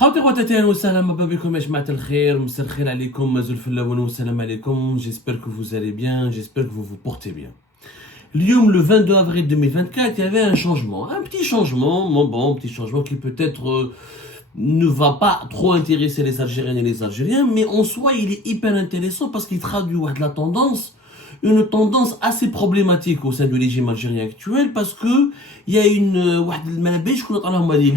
خاوتي خواتاتي اهلا وسهلا مرحبا بكم يا جماعة الخير مساء الخير عليكم زول الفلاون والسلام عليكم j'espère que vous allez bien j'espère que vous vous portez bien. اليوم le 22 avril 2024 il y avait un changement, un petit changement, un petit changement qui peut-être ne va pas trop intéresser les Algériennes et les Algériens, mais en soi il est hyper intéressant parce qu'il traduit de la tendance, une tendance assez problématique au sein du régime algérien actuel, parce que il y a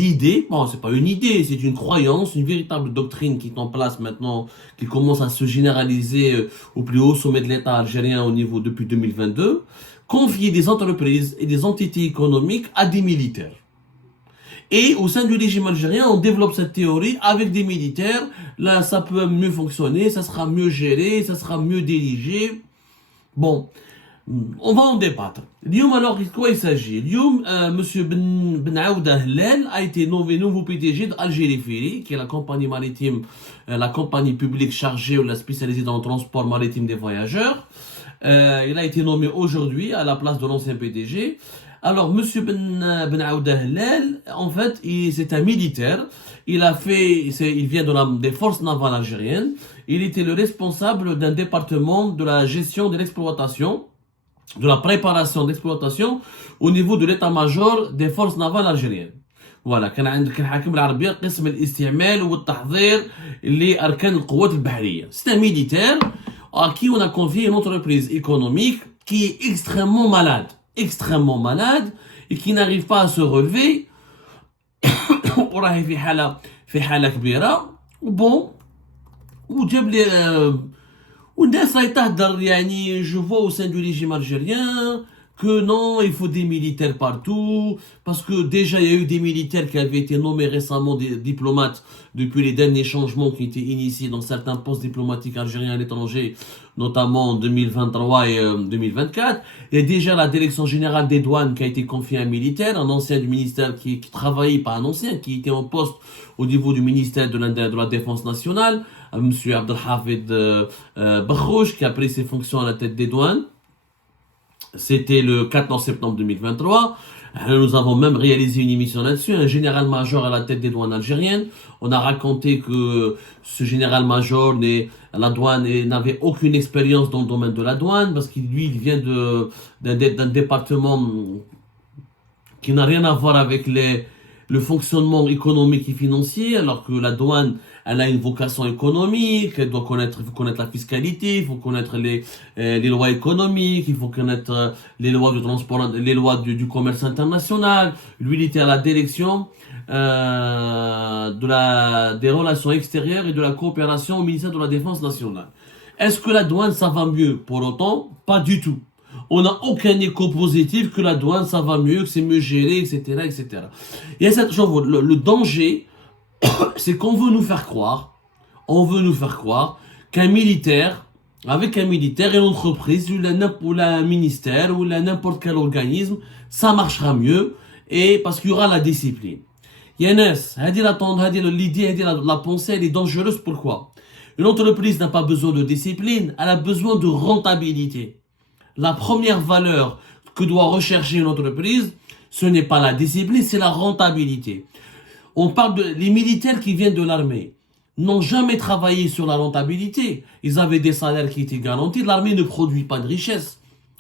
l'idée, bon c'est pas une idée, c'est une croyance, une véritable doctrine qui est en place maintenant, qui commence à se généraliser au plus haut sommet de l'État algérien au niveau depuis 2022, confier des entreprises et des entités économiques à des militaires. Et au sein du régime algérien, on développe cette théorie avec des militaires. Là, ça peut mieux fonctionner, ça sera mieux géré, ça sera mieux dirigé. Bon, on va en débattre. Lyoum, alors, de quoi il s'agit? Lyoum, monsieur Ben Aouda Hellel a été nommé nouveau PDG d'Algérie Ferry, qui est la compagnie maritime, la compagnie publique chargée ou la spécialisée dans le transport maritime des voyageurs. Il a été nommé aujourd'hui à la place de l'ancien PDG. Alors, monsieur Ben Aouda Hellel, en fait, c'est un militaire. Il vient des forces navales algériennes. Il était le responsable d'un département de la gestion de l'exploitation, de la préparation d'exploitation au niveau de l'état-major des forces navales algériennes. Voilà, كان عندك الحاكم العربية قسم الاستعمال والتحضير لأركان القوات البحرية. C'est un militaire à qui on a confié une entreprise économique qui est extrêmement malade et qui n'arrive pas à se relever. وراهي في حالة كبيرة. Bon, وجاب لي والناس راهي تهدر يعني je vois au sein du régime algérien que non, il faut des militaires partout, parce que déjà il y a eu des militaires qui avaient été nommés récemment des diplomates depuis les derniers changements qui ont été initiés dans certains postes diplomatiques algériens à l'étranger, notamment en 2023 et 2024. Il y a déjà la direction générale des douanes qui a été confiée à un militaire, un ancien du ministère qui travaillait, pas un ancien, qui était en poste au niveau du ministère de la Défense nationale, monsieur Abdelhafid Bakhouch, qui a pris ses fonctions à la tête des douanes. C'était le 14 septembre 2023. Nous avons même réalisé une émission là-dessus. Un général-major à la tête des douanes algériennes. On a raconté que ce général-major n'avait aucune expérience dans le domaine de la douane, parce qu'il vient d'un département qui n'a rien à voir avec le fonctionnement économique et financier, alors que la douane, elle a une vocation économique, il faut connaître la fiscalité, il faut connaître les lois économiques, il faut connaître les lois du transport, les lois du commerce international. Lui, il était à la direction des relations extérieures et de la coopération au ministère de la Défense nationale. Est-ce que la douane, ça va mieux? Pour autant, pas du tout. On n'a aucun écho positif que la douane, ça va mieux, que c'est mieux géré, etc., etc. Il y a le danger, c'est qu'on veut nous faire croire qu'un militaire, avec un militaire et une entreprise, ou un ministère, ou n'importe quel organisme, ça marchera mieux, et parce qu'il y aura la discipline. Yanes, l'idée, la pensée, elle est dangereuse. Pourquoi? Une entreprise n'a pas besoin de discipline, elle a besoin de rentabilité. La première valeur que doit rechercher une entreprise, ce n'est pas la discipline, c'est la rentabilité. On parle les militaires qui viennent de l'armée n'ont jamais travaillé sur la rentabilité. Ils avaient des salaires qui étaient garantis. L'armée ne produit pas de richesse,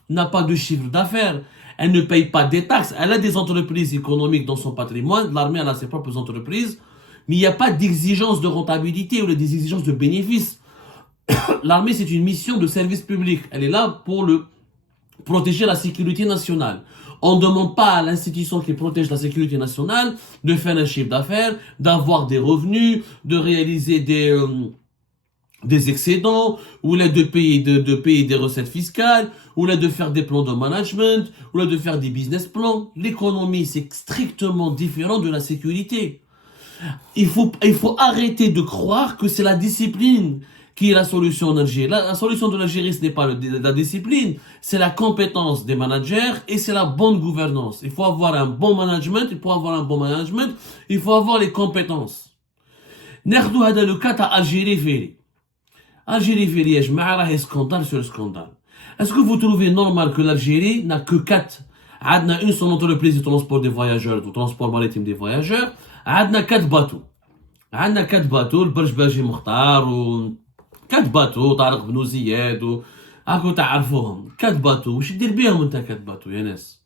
n'a pas de chiffre d'affaires, elle ne paye pas des taxes. Elle a des entreprises économiques dans son patrimoine. L'armée, elle a ses propres entreprises, mais il n'y a pas d'exigence de rentabilité ou des exigences de bénéfices. L'armée, c'est une mission de service public. Elle est là pour protéger la sécurité nationale. On ne demande pas à l'institution qui protège la sécurité nationale de faire un chiffre d'affaires, d'avoir des revenus, de réaliser des excédents, ou là de payer des recettes fiscales, ou là de faire des plans de management, ou là de faire des business plans. L'économie, c'est strictement différent de la sécurité. Il faut arrêter de croire que c'est la discipline qui est la solution en Algérie. La solution de l'Algérie, ce n'est pas la discipline, c'est la compétence des managers et c'est la bonne gouvernance. Il faut avoir un bon management, il faut avoir les compétences. ناخذوا هذا le cas à Algérie Ferry. Algérie Ferry, يا جماعة راهي scandale sur scandale. Est-ce que vous trouvez normal que l'Algérie n'a que 4 عندنا une seule entreprise de transport des voyageurs, de transport maritime des voyageurs, عندنا 4 bateaux. عندنا 4 باطو البرج باجي مختار و 4 باطو طارق بن زياد و راكم تعرفوهم 4 باطو واش دير بيهم انت 4 باطو يا ناس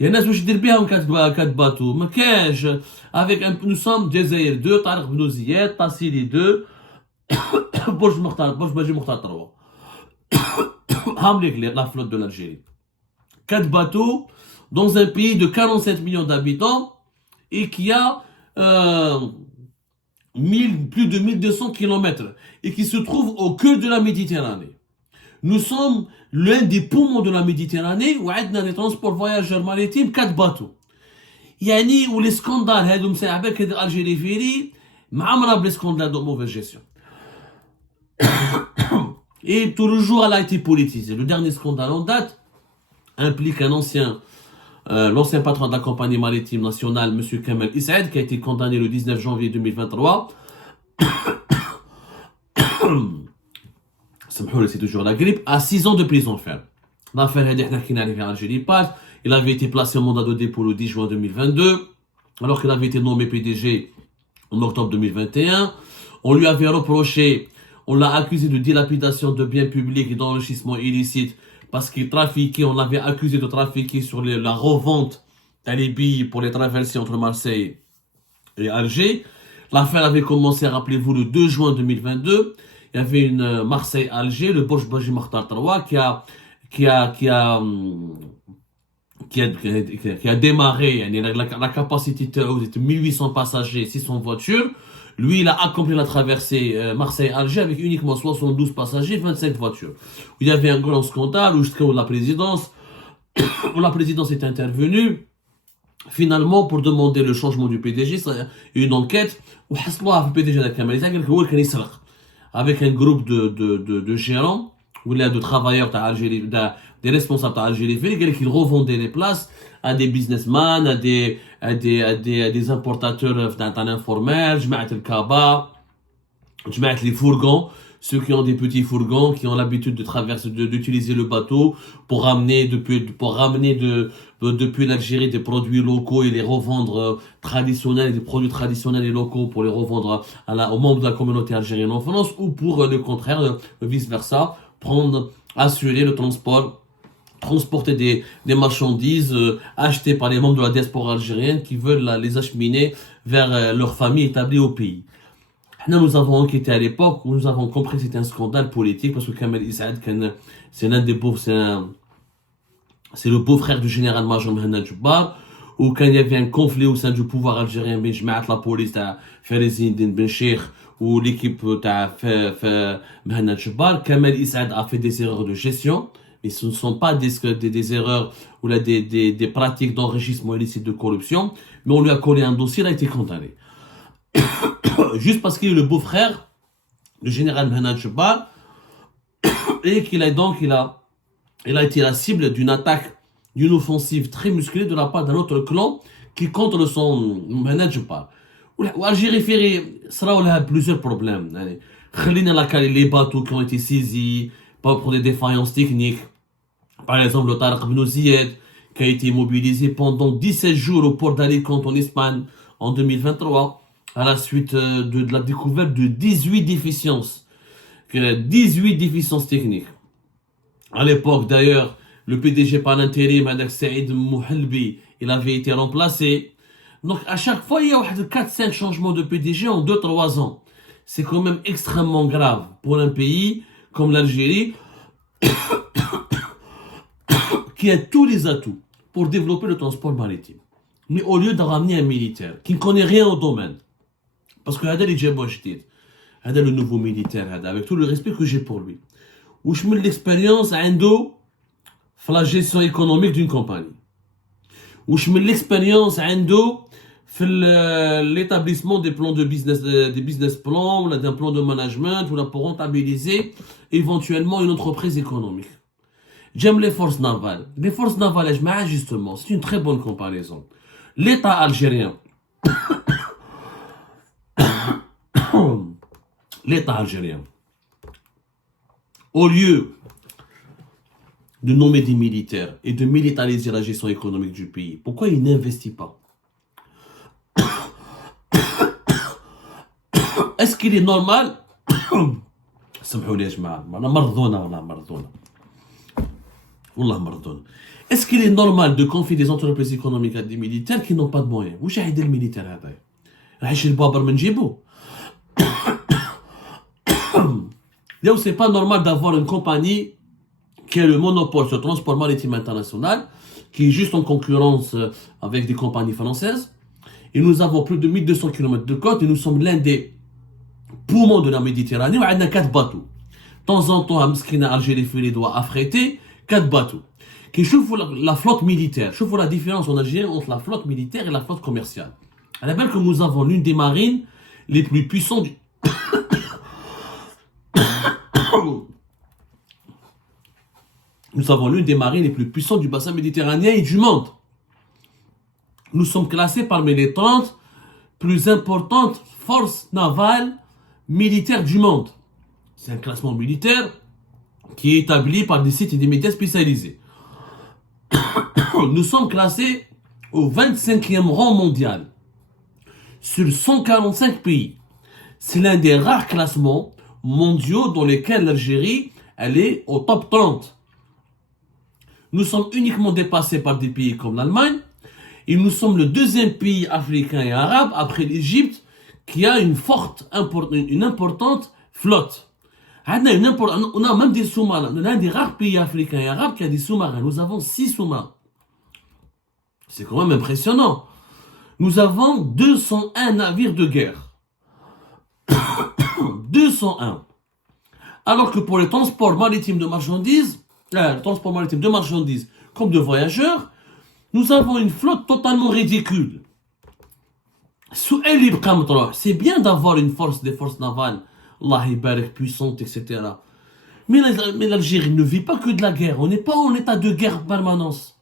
يا ناس واش دير بيهم 4 باطو ما كاش افيك ان نو سوم جزائر 2 طارق بن زياد طاسيلي 2 برج مختار برج باجي مختار 3 هامليك la flotte de l'Algérie 4 bateaux dans un pays de 47 millions d'habitants et qui a plus de 1200 kilomètres et qui se trouve au cœur de la Méditerranée. Nous sommes l'un des poumons de la Méditerranée où on a des transports voyageurs maritimes 4 bateaux. يعني où les scandales هادو مساعبك هاد الجيري فيري معمرة بلي scandales de mauvaise gestion. Et tout le jour elle a été politisée. Le dernier scandale en date implique un l'ancien patron de la compagnie maritime nationale, M. Kamel Issaed, qui a été condamné le 19 janvier 2023. C'est toujours la grippe, à 6 ans de prison ferme. L'affaire Algérie Pass, il avait été placé en mandat de dépôt le 10 juin 2022, alors qu'il avait été nommé PDG en octobre 2021. On lui avait reproché, on l'a accusé de dilapidation de biens publics et d'enrichissement illicite parce qu'il trafiquait, on l'avait accusé de trafiquer sur la revente des billes pour les traversées entre Marseille et Alger. L'affaire avait commencé, rappelez-vous, le 2 juin 2022. Il y avait une Marseille-Alger, le Borj Baji Makhtar 3, qui a démarré, la capacité de 1800 passagers, 600 voitures. Lui, il a accompli la traversée Marseille-Alger avec uniquement 72 passagers, 27 voitures. Il y avait un grand scandale où la présidence est intervenue finalement pour demander le changement du PDG. Une enquête où le PDG de la Kamaliza avec un groupe de gérants ou de travailleurs des responsables d'Algérie qui revendaient les places à des businessmen, à des importateurs informels, جماعة الكابا, جماعة les fourgons, ceux qui ont des petits fourgons, qui ont l'habitude de traverser, d'utiliser le bateau pour ramener depuis l'Algérie des produits locaux et les revendre traditionnels, des produits traditionnels et locaux pour les revendre aux membres de la communauté algérienne en France, ou pour le contraire, vice versa, assurer le transporter des marchandises achetées par les membres de la diaspora algérienne qui veulent les acheminer vers leur famille établie au pays. Nous avons enquêté à l'époque où nous avons compris que c'était un scandale politique parce que Kamel Issaed, c'est l'un des beaux, c'est le beau-frère du général-major Mohamed Jabbar, où quand il y avait un conflit au sein du pouvoir algérien, la police de Farizine Ben Cheikh ou l'équipe de Mohamed Jabbar, Kamel Issaed a fait des erreurs de gestion. Mais ce ne sont pas des erreurs ou là, des pratiques d'enrichissement illicite de corruption, mais on lui a collé un dossier, il a été condamné. Juste parce qu'il est le beau-frère du général Mohamed Jabbar et qu'il a donc il a été la cible d'une attaque, d'une offensive très musclée de la part d'un autre clan qui contre son Mohamed Jabbar. Algérie Ferry sera plusieurs problèmes. Les bateaux qui ont été saisis pour des défaillances techniques. Par exemple, le Tariq Ben Ziyad, qui a été mobilisé pendant 17 jours au port d'Alicante en Espagne en 2023, à la suite de la découverte de 18 déficiences. 18 déficiences techniques. À l'époque, d'ailleurs, le PDG par l'intérim, avec Saïd Mouhelbi, il avait été remplacé. Donc, à chaque fois, il y a 4-5 changements de PDG en 2-3 ans. C'est quand même extrêmement grave pour un pays comme l'Algérie, qui a tous les atouts pour développer le transport maritime. Mais au lieu de ramener un militaire qui ne connaît rien au domaine, parce que c'est le nouveau militaire, avec tout le respect que j'ai pour lui, où je mets l'expérience dans la gestion économique d'une compagnie, où je mets l'expérience dans l'établissement des plans de business, des business plans, d'un plan de management, pour rentabiliser éventuellement une entreprise économique. J'aime les forces navales. Les forces navales, justement, c'est une très bonne comparaison. L'État algérien, au lieu de nommer des militaires et de militariser la gestion économique du pays, pourquoi il n'investit pas est-ce qu'il est normal سامحوا لي يا جماعه مرضونا والله مرضونا والله مرضونا. Est-ce qu'il est normal de confier des entreprises économiques à des militaires qui n'ont pas de moyens? واش راح يدير الميليتير هذا؟ راح يشري البابر من جيبو؟ Là où c'est pas normal d'avoir une compagnie qui a le monopole sur le transport maritime international, qui est juste en concurrence avec des compagnies françaises. Et nous avons plus de 1200 km de côte et nous sommes l'un des poumons de la Méditerranée. On a 4 bateaux. De temps en temps, à Algérie doit affréter 4 bateaux. Qui chauffent la flotte militaire. Chauffent la différence en Algérie entre la flotte militaire et la flotte commerciale. À la belle que nous avons l'une des marines les plus puissantes du... Nous avons l'une des marines les plus puissantes du bassin méditerranéen et du monde. Nous sommes classés parmi les 30 plus importantes forces navales militaires du monde. C'est un classement militaire qui est établi par des sites et des médias spécialisés. Nous sommes classés au 25e rang mondial sur 145 pays. C'est l'un des rares classements mondiaux dans lesquels l'Algérie elle est au top 30. Nous sommes uniquement dépassés par des pays comme l'Allemagne et nous sommes le deuxième pays africain et arabe après l'Égypte qui a une importante flotte. On a même des sous-marins. L'un des rares pays africains et arabes qui a des sous-marins. Nous avons 6 sous-marins. C'est quand même impressionnant. Nous avons 201 navires de guerre. 201. Alors que pour le transport maritime de marchandises, comme de voyageurs, nous avons une flotte totalement ridicule. C'est bien d'avoir une force, des forces navales, Allah barak, puissante, etc. Mais l'Algérie ne vit pas que de la guerre. On n'est pas en état de guerre en permanence.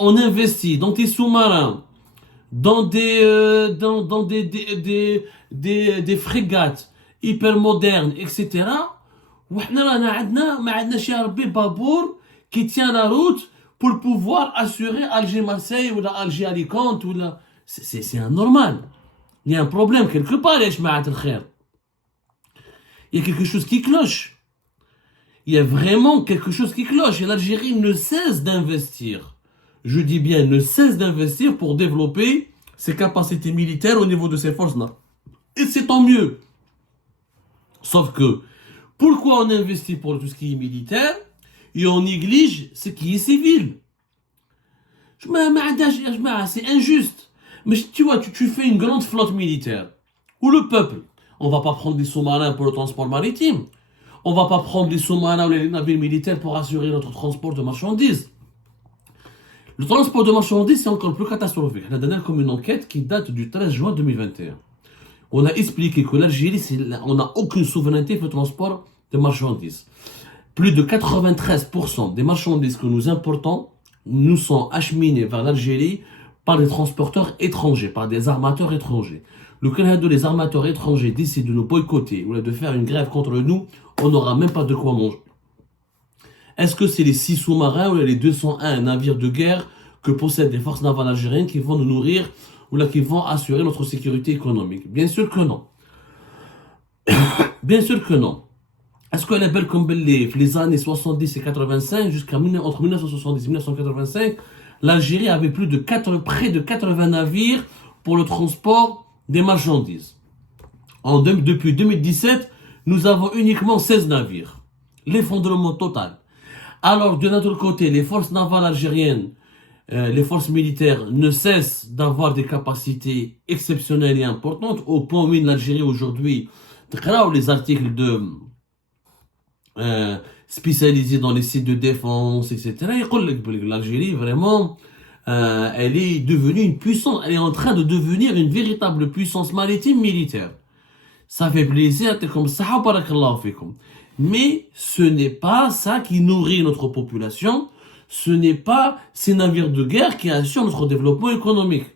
On investit dans des sous-marins, dans des frégates hyper modernes, etc. Qui tient la route pour pouvoir assurer Alger-Marseille ou Alger-Alicante. C'est anormal. Il y a un problème quelque part, il y a quelque chose qui cloche. Il y a vraiment quelque chose qui cloche. Et l'Algérie ne cesse d'investir. Je dis bien, ne cesse d'investir pour développer ses capacités militaires au niveau de ses forces. Et c'est tant mieux. Sauf que, pourquoi on investit pour tout ce qui est militaire et on néglige ce qui est civil? C'est injuste. Mais tu vois, tu fais une grande flotte militaire. Où le peuple, on va pas prendre des sous-marins pour le transport maritime. On va pas prendre des sous-marins ou les navires militaires pour assurer notre transport de marchandises. Le transport de marchandises, c'est encore plus catastrophique. On a donné comme une enquête qui date du 13 juin 2021. On a expliqué que l'Algérie, on n'a aucune souveraineté pour le transport de marchandises. Plus de 93% des marchandises que nous importons nous sont acheminées vers l'Algérie par des transporteurs étrangers, par des armateurs étrangers. Le cas de les armateurs étrangers décident de nous boycotter ou de faire une grève contre nous, on n'aura même pas de quoi manger. Est-ce que c'est les 6 sous-marins ou les 201 navires de guerre que possèdent les forces navales algériennes qui vont nous nourrir ou là qui vont assurer notre sécurité économique? Bien sûr que non. Bien sûr que non. Est-ce qu'elle est belle comme les années 70 et 85, entre 1970 et 1985, l'Algérie avait près de 80 navires pour le transport des marchandises. Depuis 2017, nous avons uniquement 16 navires. L'effondrement total. Alors, de notre côté, les forces navales algériennes, les forces militaires ne cessent d'avoir des capacités exceptionnelles et importantes, au point où l'Algérie aujourd'hui, les articles spécialisés dans les sites de défense, etc. L'Algérie, vraiment, elle est devenue une puissance, elle est en train de devenir une véritable puissance maritime militaire. Ça fait plaisir, comme ça, mais ce n'est pas ça qui nourrit notre population, ce n'est pas ces navires de guerre qui assurent notre développement économique.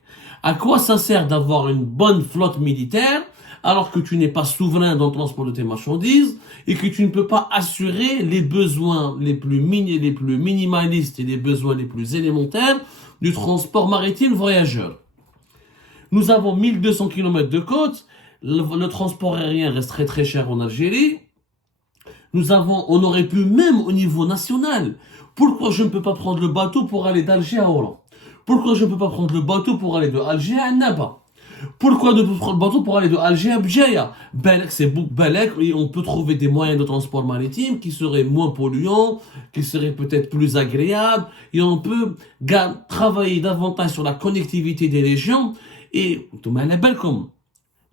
À quoi ça sert d'avoir une bonne flotte militaire alors que tu n'es pas souverain dans le transport de tes marchandises et que tu ne peux pas assurer les besoins les plus minimalistes et les besoins les plus élémentaires du transport maritime voyageur? Nous avons 1200 km de côte. le transport aérien reste très très cher en Algérie. On aurait pu même au niveau national. Pourquoi je ne peux pas prendre le bateau pour aller d'Alger à Oran? Pourquoi je ne peux pas prendre le bateau pour aller de Alger à Naba? Pourquoi ne pas prendre le bateau pour aller de Alger à Bjaya? Balek, c'est Balek, et on peut trouver des moyens de transport maritime qui seraient moins polluants, qui seraient peut-être plus agréables, et on peut travailler davantage sur la connectivité des régions. Et comme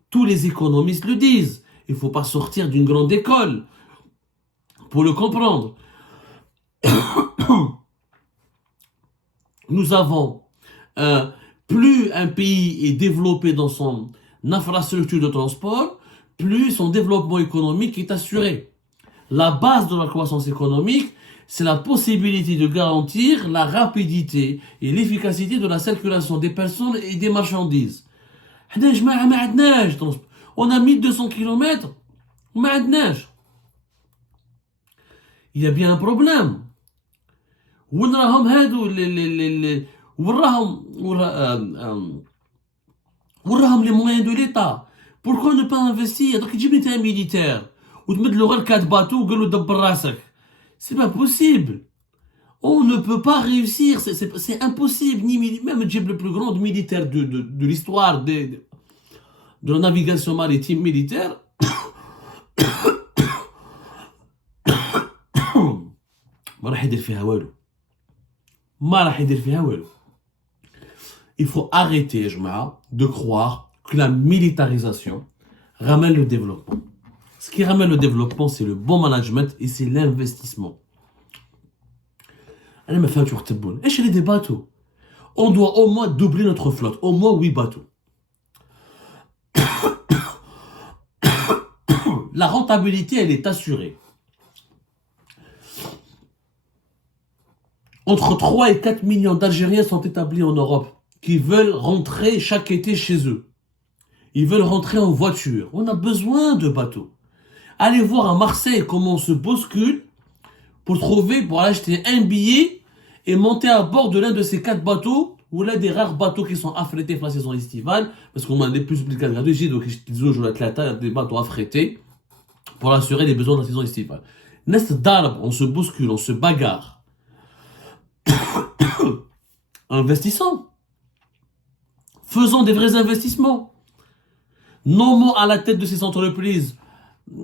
tous les économistes le disent, il ne faut pas sortir d'une grande école pour le comprendre. Nous avons plus un pays est développé dans son infrastructure de transport, plus son développement économique est assuré. La base de la croissance économique, c'est la possibilité de garantir la rapidité et l'efficacité de la circulation des personnes et des marchandises. On a 1200 km, il y a bien un problème. وين راهم هادو وراهم les moyens de l'État. Pourquoi ne pas investir? Donc تجيب لي un militaire وتمد له غير 4 bateaux وقال له دبر راسك. C'est pas possible. On ne peut pas réussir, c'est impossible. Même تجيب le plus grand militaire de l'histoire de la navigation maritime militaire. ما راح يدير فيها والو. Il faut arrêter, de croire que la militarisation ramène le développement. Ce qui ramène le développement, c'est le bon management et c'est l'investissement. Et des bateaux. On doit au moins doubler notre flotte, au moins 8 bateaux. La rentabilité, elle est assurée. Entre 3 et 4 millions d'Algériens sont établis en Europe qui veulent rentrer chaque été chez eux. Ils veulent rentrer en voiture. On a besoin de bateaux. Allez voir à Marseille comment on se bouscule pour acheter un billet et monter à bord de l'un de ces 4 bateaux ou l'un des rares bateaux qui sont affrétés pour la saison estivale parce qu'on a des plus de donc des bateaux affrétés pour assurer les besoins de la saison estivale. Nest d'arbre, on se bouscule, on se bagarre. Investissons. Faisons des vrais investissements. Nommons à la tête de ces entreprises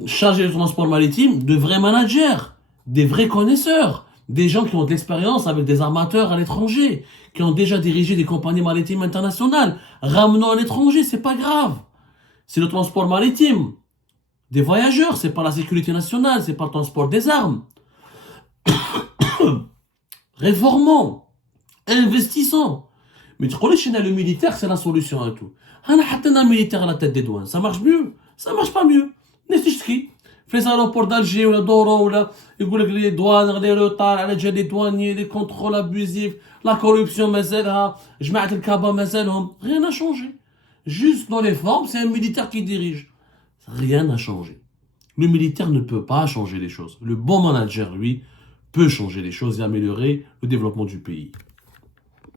chargées du transport maritime de vrais managers, des vrais connaisseurs, des gens qui ont de l'expérience avec des armateurs à l'étranger, qui ont déjà dirigé des compagnies maritimes internationales. Ramenons à l'étranger, c'est pas grave. C'est le transport maritime des voyageurs, c'est pas la sécurité nationale, c'est pas le transport des armes. Réformons, investissons. Mais tu connais chez le militaire, c'est la solution à tout. On a un militaire à la tête des douanes. Ça marche mieux? Ça marche pas mieux. N'estishki. Fais un aéroport d'Alger ou la Doro ou la. Les douanes, les retards, les douaniers, les contrôles abusifs, la corruption, rien n'a changé. Juste dans les formes, c'est un militaire qui dirige. Rien n'a changé. Le militaire ne peut pas changer les choses. Le bon manager, lui, peut changer les choses et améliorer le développement du pays.